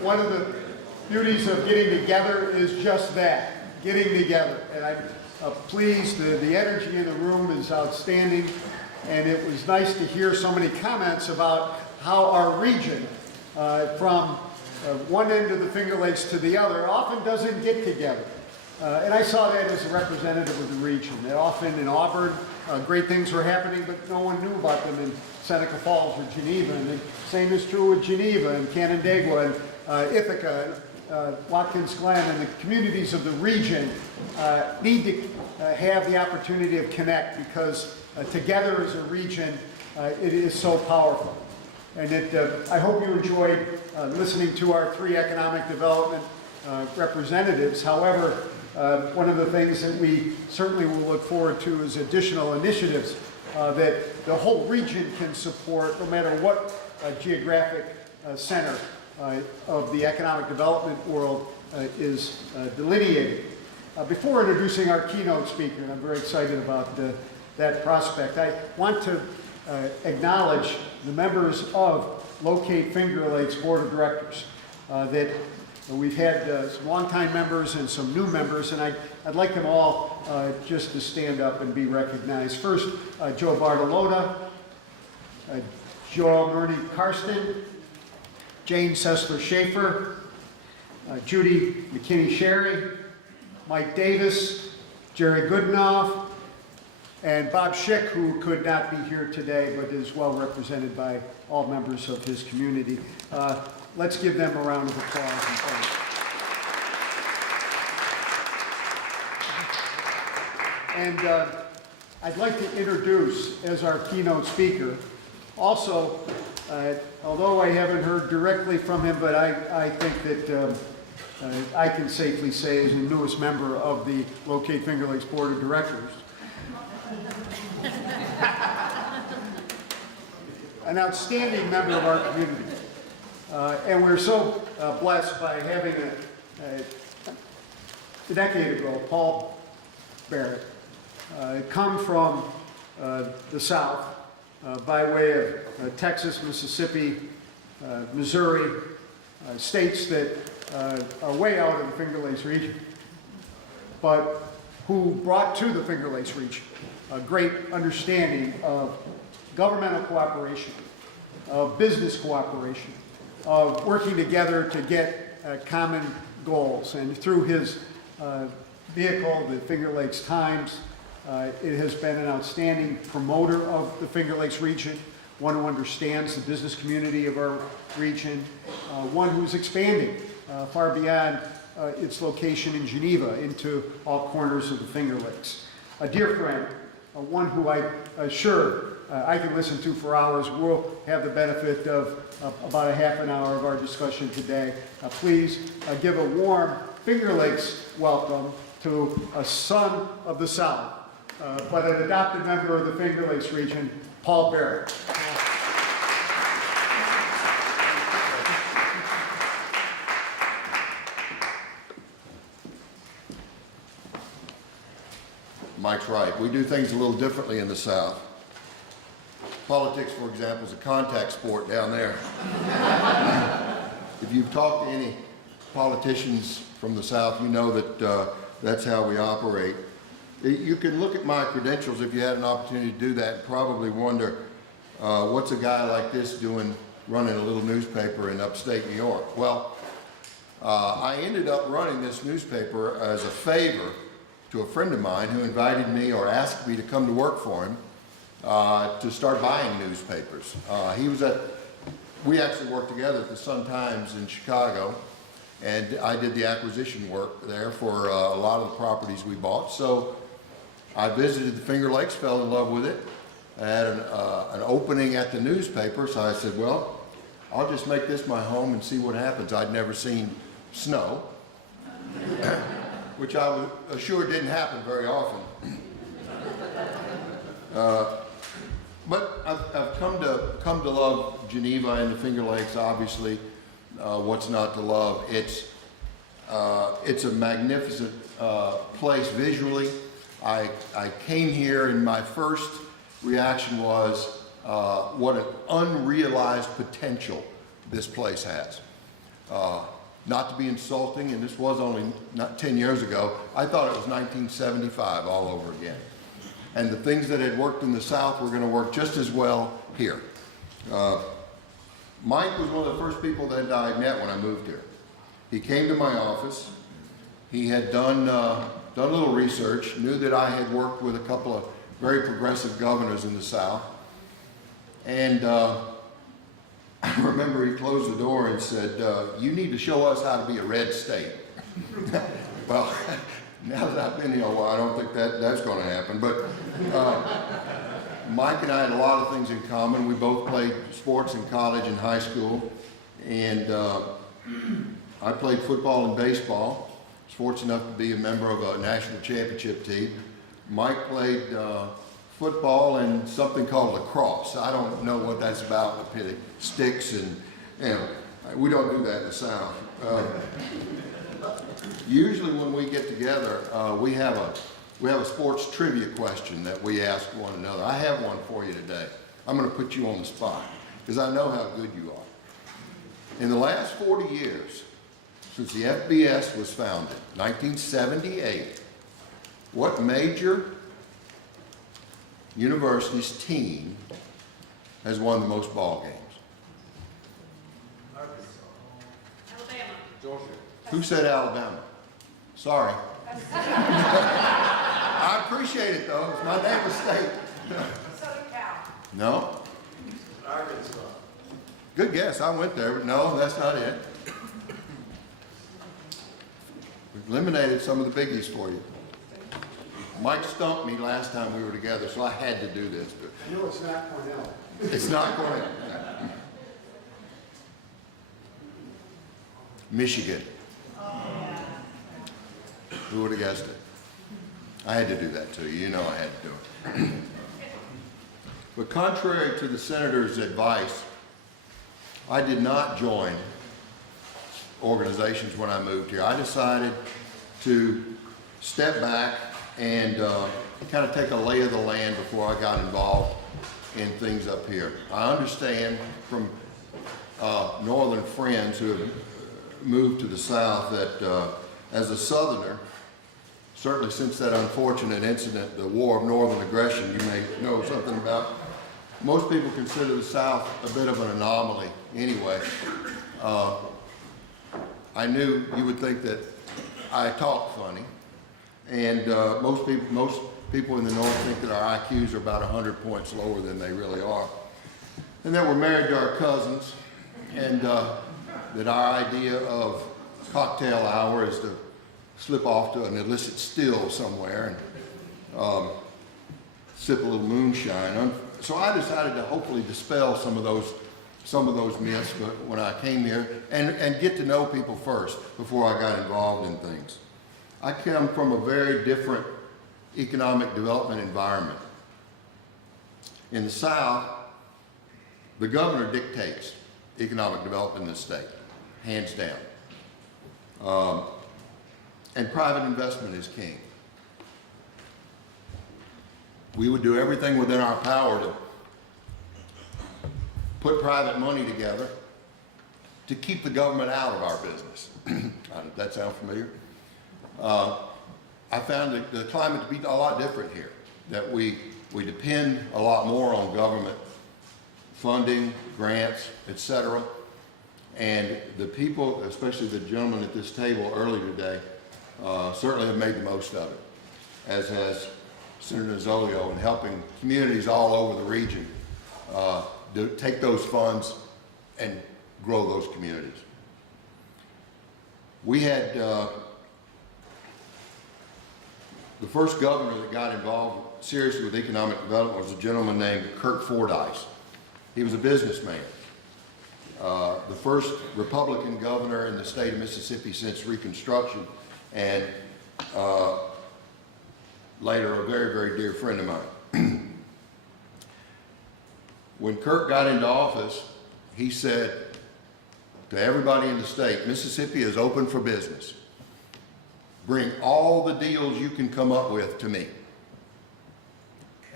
one of the beauties of getting together is just that, getting together. And I'm pleased, the energy in the room is outstanding, and it was nice to hear so many comments about how our region, from one end of the Finger Lakes to the other, often doesn't get together. And I saw that as a representative of the region. That often in Auburn, great things were happening, but no one knew about them in Seneca Falls or Geneva. And the same is true with Geneva and Canandaigua and Ithaca, Watkins Glen, and the communities of the region need to have the opportunity to connect, because together as a region, it is so powerful. And I hope you enjoyed listening to our three economic development representatives. However, one of the things that we certainly will look forward to is additional initiatives that the whole region can support, no matter what geographic center of the economic development world is delineated. Before introducing our keynote speaker, and I'm very excited about that prospect, I want to acknowledge the members of Locate Finger Lakes Board of Directors. That we've had some longtime members and some new members, and I'd like them all just to stand up and be recognized. First, Joe Bartolota, Joel Murney Karsten, Jane Sessler Schaefer, Judy McKinney-Sherry, Mike Davis, Jerry Goodenough, and Bob Schick, who could not be here today but is well represented by all members of his community. Let's give them a round of applause and thanks. And I'd like to introduce as our keynote speaker, also, although I haven't heard directly from him, but I think that I can safely say as the newest member of the Locate Finger Lakes Board of Directors, an outstanding member of our community. And we're so blessed by having a decade ago, Paul Barrett, come from the South by way of Texas, Mississippi, Missouri, states that are way out of the Finger Lakes region, but who brought to the Finger Lakes region a great understanding of governmental cooperation, of business cooperation, of working together to get common goals. And through his vehicle, the Finger Lakes Times, it has been an outstanding promoter of the Finger Lakes region, one who understands the business community of our region, one who's expanding far beyond its location in Geneva into all corners of the Finger Lakes. A dear friend, one who I'm sure I can listen to for hours. We'll have the benefit of about a half an hour of our discussion today. Please give a warm Finger Lakes welcome to a son of the South, but an adopted member of the Finger Lakes region, Paul Barrett. Mike's right. We do things a little differently in the South. Politics, for example, is a contact sport down there. If you've talked to any politicians from the South, you know that that's how we operate. You can look at my credentials if you had an opportunity to do that and probably wonder, what's a guy like this doing running a little newspaper in upstate New York? Well, I ended up running this newspaper as a favor to a friend of mine who invited me or asked me to come to work for him to start buying newspapers. We actually worked together at the Sun-Times in Chicago, and I did the acquisition work there for a lot of the properties we bought. So I visited the Finger Lakes, fell in love with it. I had an opening at the newspaper, so I said, well, I'll just make this my home and see what happens. I'd never seen snow, which I was assured didn't happen very often. But I've come to love Geneva and the Finger Lakes. Obviously, what's not to love? It's a magnificent place visually. I came here and my first reaction was what an unrealized potential this place has. not to be insulting, and this was only not 10 years ago, I thought it was 1975 all over again. And the things that had worked in the South were going to work just as well here. Mike was one of the first people that I met when I moved here. He came to my office. He had done a little research, knew that I had worked with a couple of very progressive governors in the South. And I remember he closed the door and said, you need to show us how to be a red state. Well, now that I've been here a while, I don't think that's going to happen. But Mike and I had a lot of things in common. We both played sports in college and high school. And I played football and baseball. I was fortunate enough to be a member of a national championship team. Mike played football and something called lacrosse. I don't know what that's about, with sticks and, you know, we don't do that in the South. Usually when we get together, we have a sports trivia question that we ask one another. I have one for you today. I'm going to put you on the spot because I know how good you are. In the last 40 years, since the FBS was founded, 1978, what major university's team has won the most ball games? Alabama. Georgia. Who said Alabama? Sorry. I appreciate it though. It's my neighbor's state. Southern Cal. No? Arkansas. Good guess. I went there, but no, that's not it. We've eliminated some of the biggies for you. Mike stumped me last time we were together, so I had to do this. But No, it's not Cornell. it's not going to. Michigan. Who would have guessed it? I had to do that to you. You know I had to do it. But contrary to the senator's advice, I did not join organizations when I moved here. I decided to step back and kind of take a lay of the land before I got involved in things up here. I understand from northern friends who have moved to the South that as a Southerner, certainly since that unfortunate incident, the War of Northern Aggression, you may know something about. Most people consider the South a bit of an anomaly anyway. I knew you would think that I talk funny, and most people in the North think that our IQs are about 100 points lower than they really are. And that we're married to our cousins, and that our idea of cocktail hour is to slip off to an illicit still somewhere and sip a little moonshine. So I decided to hopefully dispel some of those myths when I came here and get to know people first before I got involved in things. I come from a very different economic development environment. In the South, the governor dictates economic development in this state, hands down. And private investment is king. We would do everything within our power to put private money together to keep the government out of our business. Does that sound familiar? I found the climate to be a lot different here, that we depend a lot more on government funding, grants, etc. And the people, especially the gentleman at this table earlier today, certainly have made the most of it, as has Senator Zolio, in helping communities all over the region to take those funds and grow those communities. We had the first governor that got involved seriously with economic development was a gentleman named Kirk Fordyce. He was a businessman. The first Republican governor in the state of Mississippi since Reconstruction, and later a very, very dear friend of mine. When Kirk got into office, he said to everybody in the state, Mississippi is open for business. Bring all the deals you can come up with to me.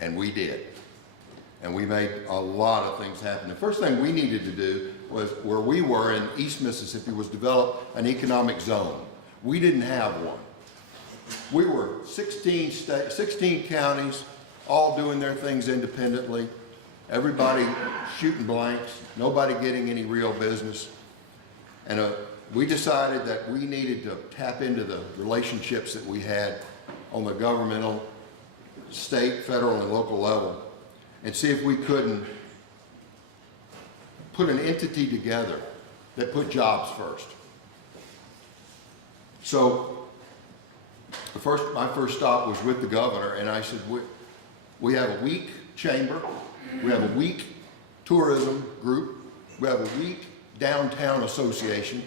And we did. And we made a lot of things happen. The first thing we needed to do was where we were in East Mississippi was develop an economic zone. We didn't have one. We were 16 counties, all doing their things independently. Everybody shooting blanks, nobody getting any real business. And we decided that we needed to tap into the relationships that we had on the governmental, state, federal, and local level and see if we couldn't put an entity together that put jobs first. So my first stop was with the governor, and I said, we have a weak chamber, we have a weak tourism group, we have a weak downtown association.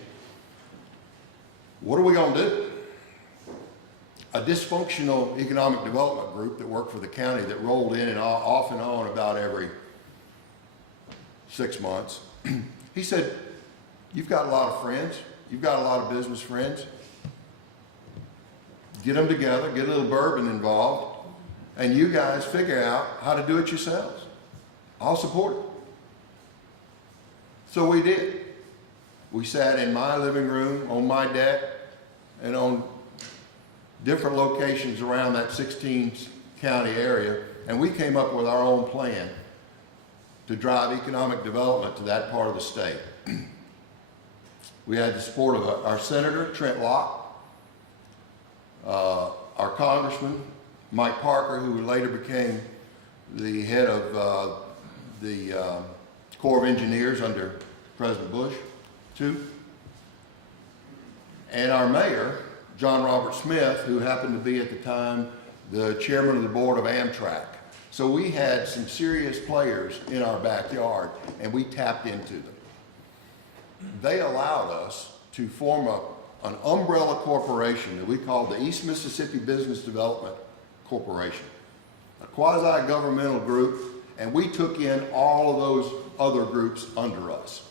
What are we going to do? A dysfunctional economic development group that worked for the county that rolled in and off and on about every 6 months. He said, you've got a lot of friends, you've got a lot of business friends. Get them together, get a little bourbon involved, and you guys figure out how to do it yourselves. I'll support it. So we did. We sat in my living room, on my deck, and on different locations around that 16 county area, and we came up with our own plan to drive economic development to that part of the state. We had the support of our Senator, Trent Locke, our Congressman, Mike Parker, who later became the head of the Corps of Engineers under President Bush, too. And our mayor, John Robert Smith, who happened to be at the time the chairman of the board of Amtrak. So we had some serious players in our backyard, and we tapped into them. They allowed us to form an umbrella corporation that we called the East Mississippi Business Development Corporation, a quasi-governmental group, and we took in all of those other groups under us.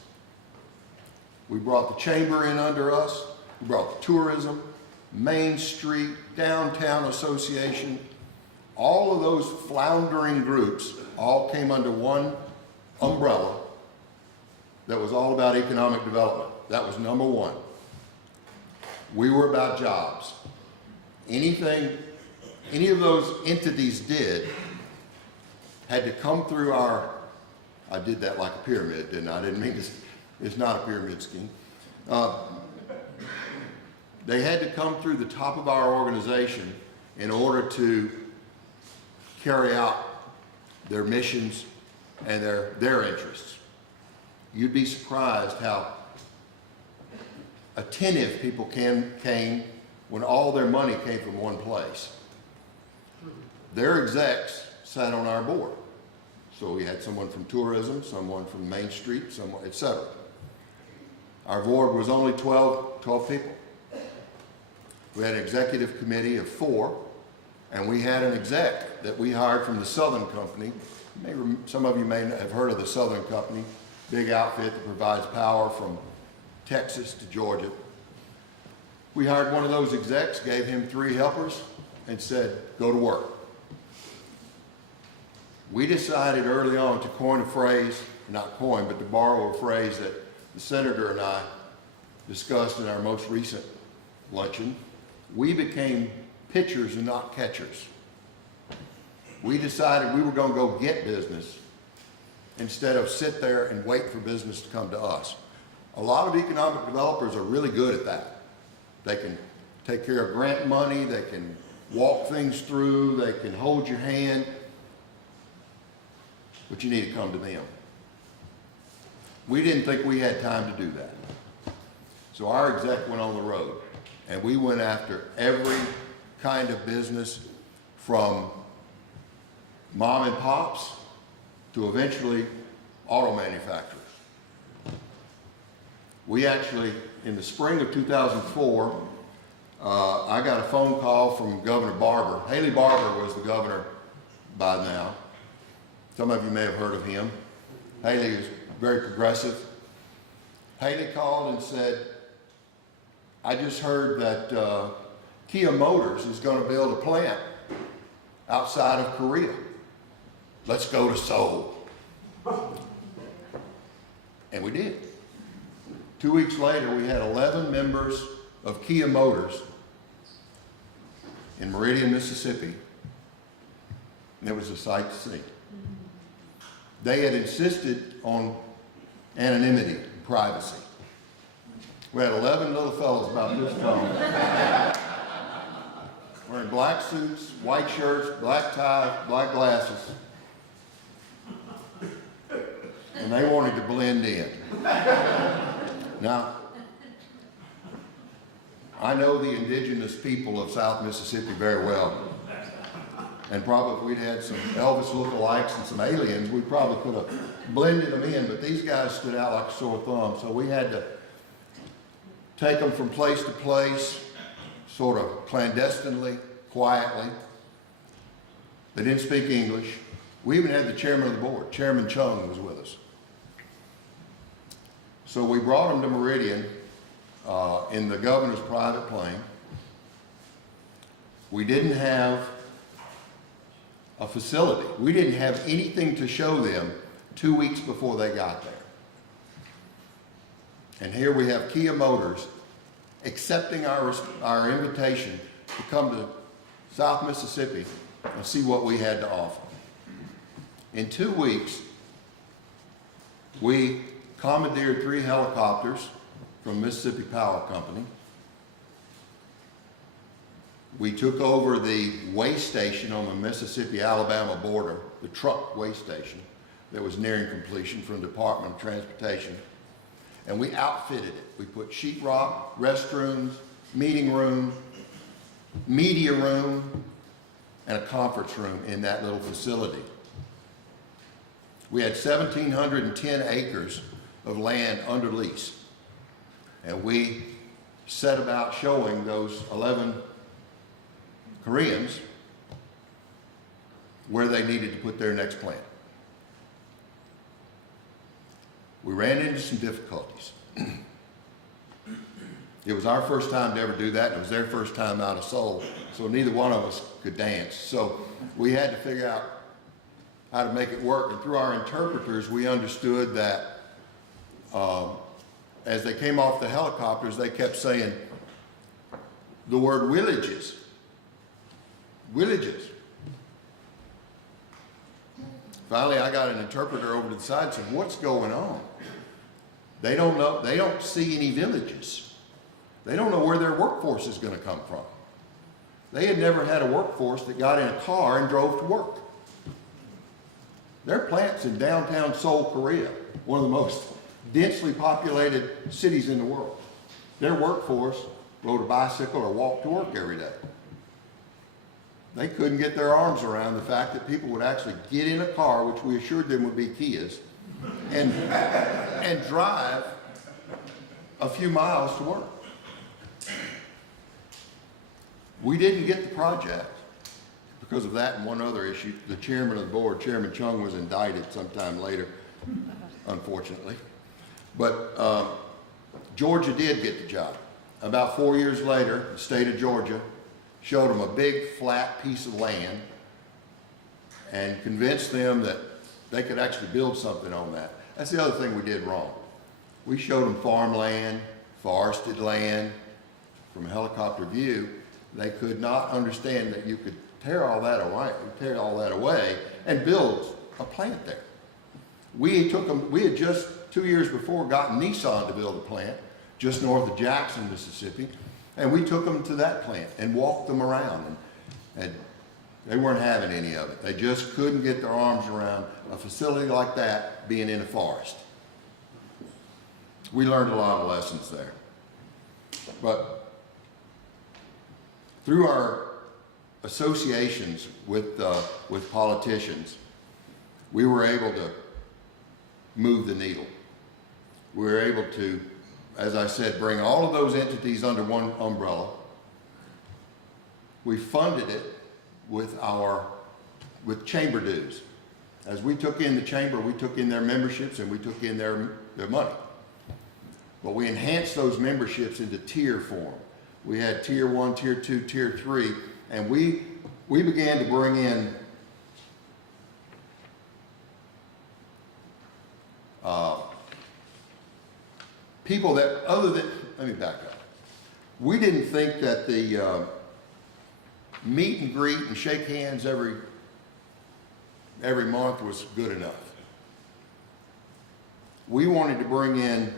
We brought the chamber in under us, we brought the tourism, Main Street, Downtown Association, all of those floundering groups all came under one umbrella that was all about economic development. That was number one. We were about jobs. Anything any of those entities did had to come through I did that like a pyramid, didn't I? I didn't mean it's not a pyramid scheme. They had to come through the top of our organization in order to carry out their missions and their interests. You'd be surprised how attentive people came when all their money came from one place. Their execs sat on our board. So we had someone from tourism, someone from Main Street, someone, etc. Our board was only 12 people. We had an executive committee of 4, and we had an exec that we hired from the Southern Company. Some of you may have heard of the Southern Company, big outfit that provides power from Texas to Georgia. We hired one of those execs, gave him 3 helpers, and said, go to work. We decided early on to coin a phrase, not coin, but to borrow a phrase that the senator and I discussed in our most recent luncheon. We became pitchers and not catchers. We decided we were going to go get business instead of sit there and wait for business to come to us. A lot of economic developers are really good at that. They can take care of grant money, they can walk things through, they can hold your hand, but you need to come to them. We didn't think we had time to do that. So our exec went on the road, and we went after every kind of business from mom and pops to eventually auto manufacturers. We actually, in the spring of 2004, I got a phone call from Governor Barber. Haley Barber was the governor by now. Some of you may have heard of him. Haley is very progressive. Haley called and said, I just heard that Kia Motors is going to build a plant outside of Korea. Let's go to Seoul. And we did. 2 weeks later, we had 11 members of Kia Motors in Meridian, Mississippi, and it was a sight to see. They had insisted on anonymity, privacy. We had 11 little fellows about this tall, wearing black suits, white shirts, black tie, black glasses, and they wanted to blend in. Now, I know the indigenous people of South Mississippi very well. And probably if we'd had some Elvis lookalikes and some aliens, we probably could have blended them in, but these guys stood out like a sore thumb. So we had to take them from place to place, sort of clandestinely, quietly. They didn't speak English. We even had the chairman of the board, Chairman Chung, was with us. So we brought them to Meridian in the governor's private plane. We didn't have a facility. We didn't have anything to show them 2 weeks before they got there. And here we have Kia Motors accepting our invitation to come to South Mississippi and see what we had to offer. In 2 weeks, we commandeered 3 helicopters from Mississippi Power Company. We took over the way station on the Mississippi-Alabama border, the truck way station that was nearing completion from the Department of Transportation, and we outfitted it. We put sheetrock, restrooms, meeting room, media room, and a conference room in that little facility. We had 1,710 acres of land under lease, and we set about showing those 11 Koreans where they needed to put their next plant. We ran into some difficulties. It was our first time to ever do that, and it was their first time out of Seoul, so neither one of us could dance. So we had to figure out how to make it work, and through our interpreters, we understood that as they came off the helicopters, they kept saying the word villages. Villages. Finally, I got an interpreter over to the side and said, what's going on? They don't know, they don't see any villages. They don't know where their workforce is going to come from. They had never had a workforce that got in a car and drove to work. Their plant's in downtown Seoul, Korea, one of the most densely populated cities in the world. Their workforce rode a bicycle or walked to work every day. They couldn't get their arms around the fact that people would actually get in a car, which we assured them would be Kias, and drive a few miles to work. We didn't get the project because of that and one other issue. The chairman of the board, Chairman Chung, was indicted sometime later, unfortunately. But Georgia did get the job. About 4 years later, the state of Georgia showed them a big flat piece of land and convinced them that they could actually build something on that. That's the other thing we did wrong. We showed them farmland, forested land from a helicopter view. They could not understand that you could tear all that away and build a plant there. We had just 2 years before gotten Nissan to build a plant just north of Jackson, Mississippi. And we took them to that plant and walked them around, and they weren't having any of it. They just couldn't get their arms around a facility like that being in a forest. We learned a lot of lessons there. But through our associations with politicians, we were able to move the needle. We were able to, as I said, bring all of those entities under one umbrella. We funded it with chamber dues. As we took in the chamber, we took in their memberships and we took in their money. But we enhanced those memberships into tier form. We had tier 1, tier 2, tier 3, and we began to bring in people that, let me back up. We didn't think that the meet and greet and shake hands every month was good enough. We wanted to bring in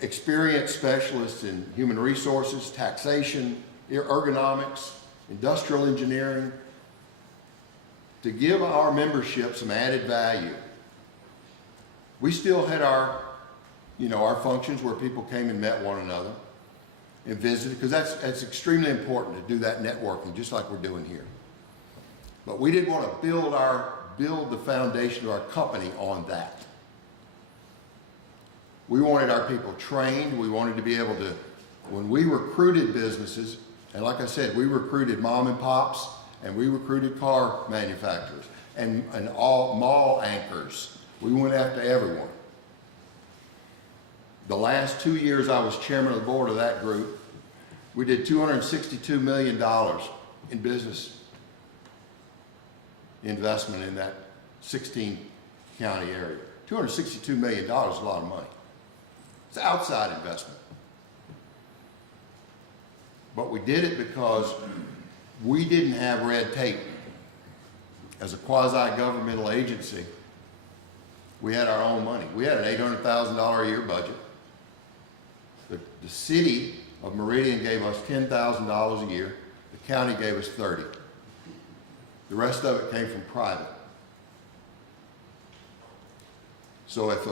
experienced specialists in human resources, taxation, ergonomics, industrial engineering, to give our membership some added value. We still had our functions where people came and met one another and visited, because that's extremely important to do that networking, just like we're doing here. But we didn't want to build the foundation of our company on that. We wanted our people trained. We wanted to be able to, when we recruited businesses, and like I said, we recruited mom and pops, and we recruited car manufacturers, and all mall anchors. We went after everyone. The last 2 years I was chairman of the board of that group, we did $262 million in business investment in that 16 county area. $262 million is a lot of money. It's outside investment. But we did it because we didn't have red tape. As a quasi-governmental agency, we had our own money. We had an $800,000 a year budget. The city of Meridian gave us $10,000 a year. The county gave us $30,000. The rest of it came from private. So if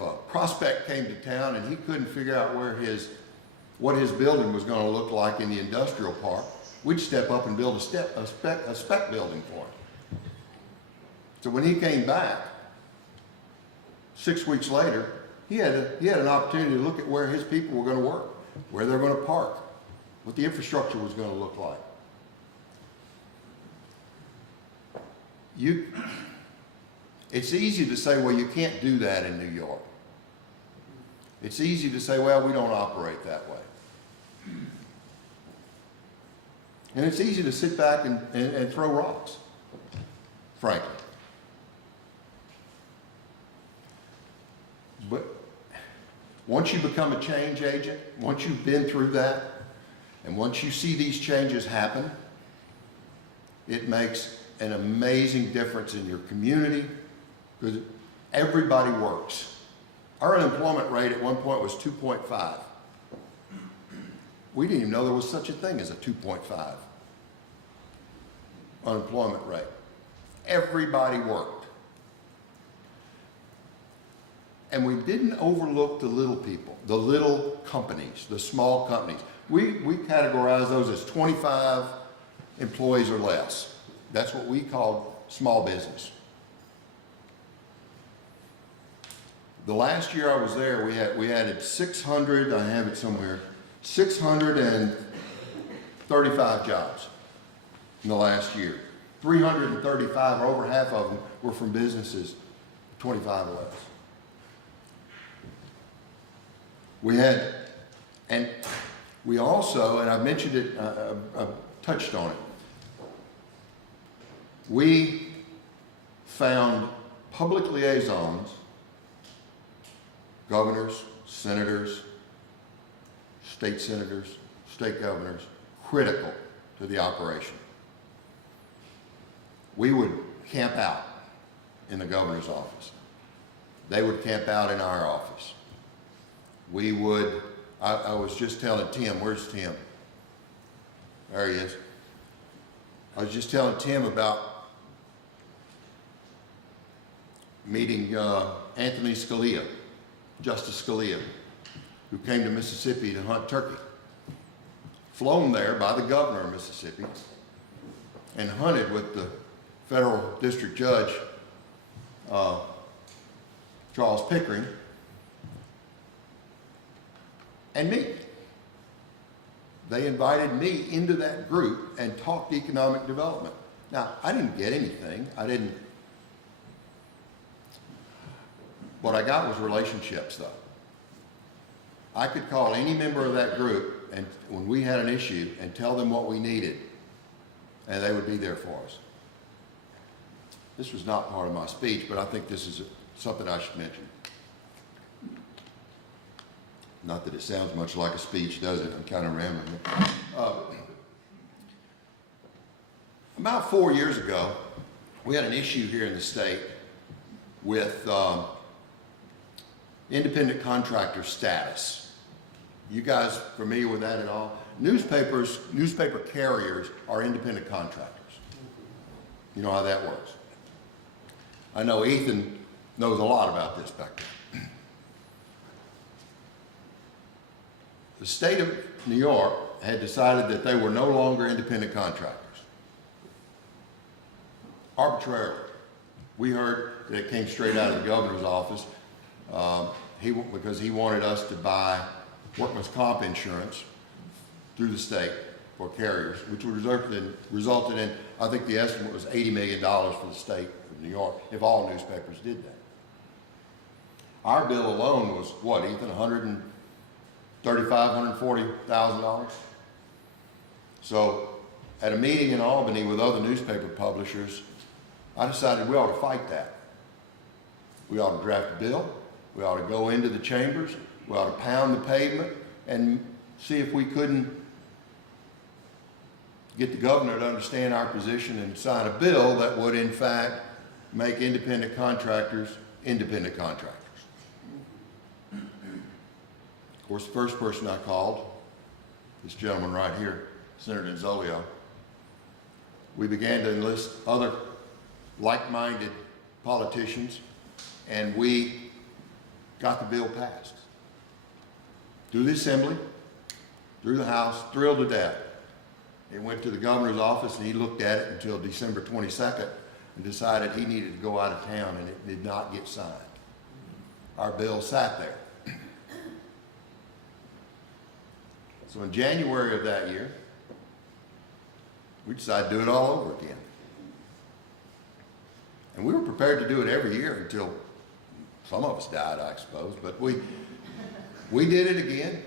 a prospect came to town and he couldn't figure out what his building was going to look like in the industrial park, we'd step up and build a spec building for him. So when he came back, 6 weeks later, he had an opportunity to look at where his people were going to work, where they're going to park, what the infrastructure was going to look like. It's easy to say, well, you can't do that in New York. It's easy to say, well, we don't operate that way. And it's easy to sit back and throw rocks, frankly. But once you become a change agent, once you've been through that, and once you see these changes happen, it makes an amazing difference in your community, because everybody works. Our unemployment rate at one point was 2.5. We didn't even know there was such a thing as a 2.5 unemployment rate. Everybody worked. And we didn't overlook the little people, the little companies, the small companies. We categorize those as 25 employees or less. That's what we call small business. The last year I was there, we added 600, I have it somewhere, 635 jobs in the last year. 335, or over half of them, were from businesses 25 or less. We had, and we also, and I mentioned it, I touched on it, we found public liaisons, governors, senators, state governors, critical to the operation. We would camp out in the governor's office. They would camp out in our office. We would, I was just telling Tim, where's Tim? There he is. I was just telling Tim about meeting Anthony Scalia, Justice Scalia, who came to Mississippi to hunt turkey. Flown there by the governor of Mississippi and hunted with the federal district judge, Charles Pickering, and me. They invited me into that group and talked economic development. Now, I didn't get anything. What I got was relationships, though. I could call any member of that group, and when we had an issue, and tell them what we needed, and they would be there for us. This was not part of my speech, but I think this is something I should mention. Not that it sounds much like a speech, does it? I'm kind of rambling. About 4 years ago, we had an issue here in the state with independent contractor status. You guys familiar with that at all? Newspaper carriers are independent contractors. You know how that works. I know Ethan knows a lot about this back there. The state of New York had decided that they were no longer independent contractors. Arbitrarily. We heard that it came straight out of the governor's office because he wanted us to buy workman's comp insurance through the state for carriers, which resulted in, I think the estimate was $80 million for the state of New York if all newspapers did that. Our bill alone was what, Ethan, $140,000. So at a meeting in Albany with other newspaper publishers, I decided we ought to fight that. We ought to draft a bill. We ought to go into the chambers. We ought to pound the pavement and see if we couldn't get the governor to understand our position and sign a bill that would in fact make independent contractors independent contractors. Of course, the first person I called, this gentleman right here, Senator Zolio, we began to enlist other like-minded politicians, and we got the bill passed. Through the Assembly, through the House, thrilled to death. It went to the governor's office, and he looked at it until December 22nd and decided he needed to go out of town, and it did not get signed. Our bill sat there. So in January of that year, we decided to do it all over again. And we were prepared to do it every year until some of us died, I suppose. But we did it again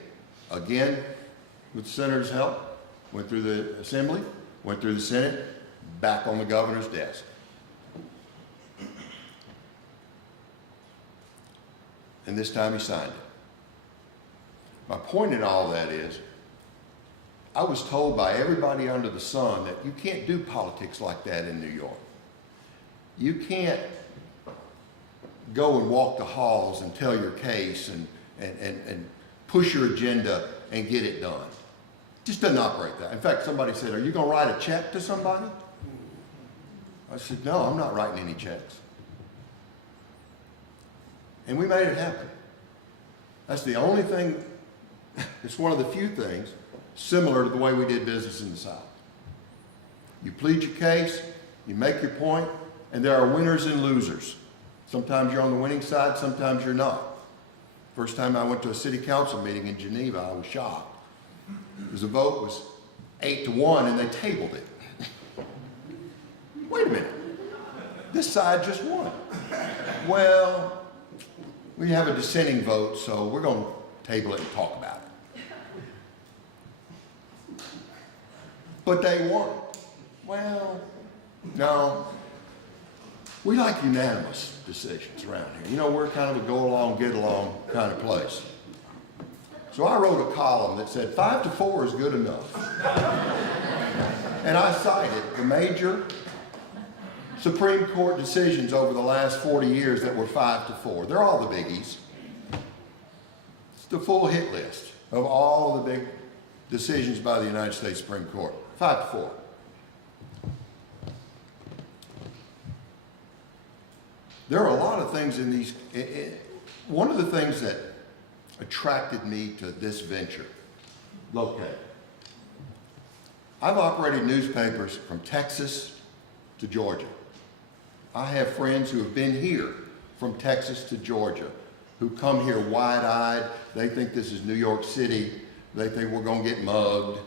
with the senator's help. Went through the Assembly, went through the Senate, back on the governor's desk. And this time he signed it. My point in all that is, I was told by everybody under the sun that you can't do politics like that in New York. You can't go and walk the halls and tell your case and push your agenda and get it done. It just doesn't operate that. In fact, somebody said, "Are you going to write a check to somebody?" I said, "No, I'm not writing any checks." And we made it happen. That's the only thing, it's one of the few things similar to the way we did business in the South. You plead your case, you make your point, and there are winners and losers. Sometimes you're on the winning side, sometimes you're not. First time I went to a city council meeting in Geneva, I was shocked. Because the vote was 8-1 and they tabled it. Wait a minute, this side just won. Well, we have a dissenting vote, so we're going to table it and talk about it. But they won. Well, no. We like unanimous decisions around here. You know, we're kind of a go along, get along kind of place. So I wrote a column that said 5-4 is good enough. And I cited the major Supreme Court decisions over the last 40 years that were 5-4. They're all the biggies. It's the full hit list of all the big decisions by the United States Supreme Court. 5-4. There are a lot of things in these. One of the things that attracted me to this venture, locate. I've operated newspapers from Texas to Georgia. I have friends who have been here from Texas to Georgia who come here wide-eyed. They think this is New York City. They think we're going to get mugged,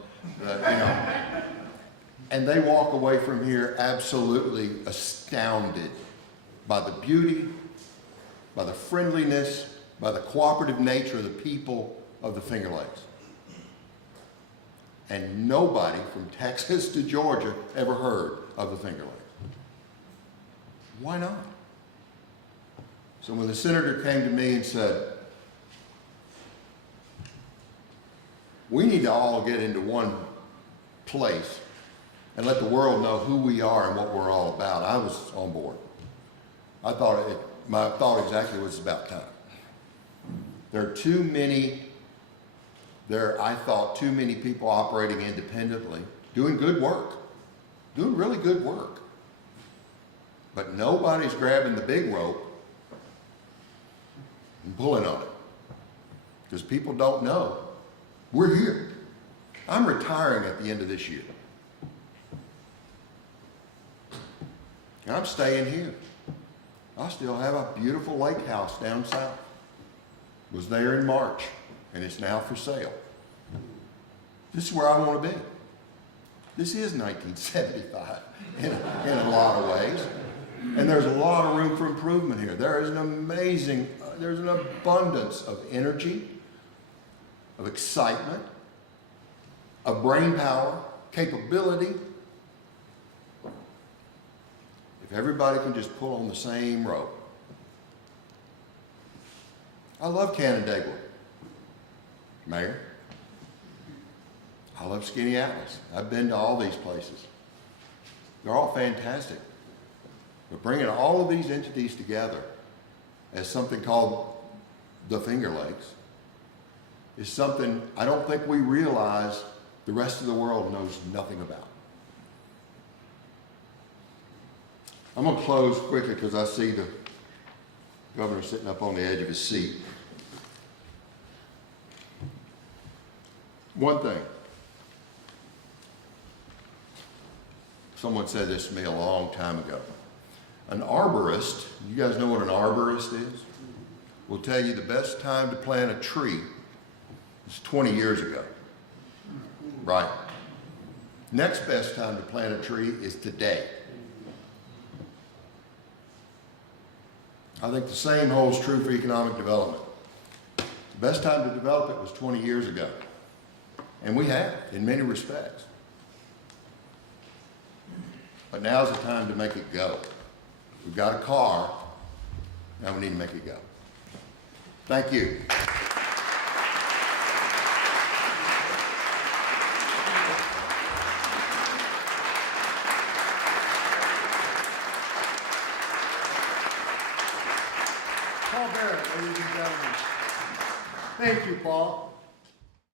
And they walk away from here absolutely astounded by the beauty, by the friendliness, by the cooperative nature of the people of the Finger Lakes. And nobody from Texas to Georgia ever heard of the Finger Lakes. Why not? So when the senator came to me and said, We need to all get into one place and let the world know who we are and what we're all about. I was on board. My thought exactly was about time. There are too many, I thought, too many people operating independently, doing good work, doing really good work. But nobody's grabbing the big rope and pulling on it. Because people don't know. We're here. I'm retiring at the end of this year. And I'm staying here. I still have a beautiful lake house down south. Was there in March, and it's now for sale. This is where I want to be. This is 1975 in a lot of ways. And there's a lot of room for improvement here. There is there's an abundance of energy, of excitement, of brain power, capability. If everybody can just pull on the same rope. I love Canandaigua, Mayor. I love Skinny Atlas. I've been to all these places. They're all fantastic. But bringing all of these entities together as something called the Finger Lakes is something I don't think we realize the rest of the world knows nothing about. I'm going to close quickly because I see the governor sitting up on the edge of his seat. One thing. Someone said this to me a long time ago. An arborist, you guys know what an arborist is? Will tell you the best time to plant a tree is 20 years ago. Right? Next best time to plant a tree is today. I think the same holds true for economic development. The best time to develop it was 20 years ago. And we have, in many respects. But now's the time to make it go. We've got a car, now we need to make it go. Thank you. Paul Barrett, ladies and gentlemen. Thank you, Paul.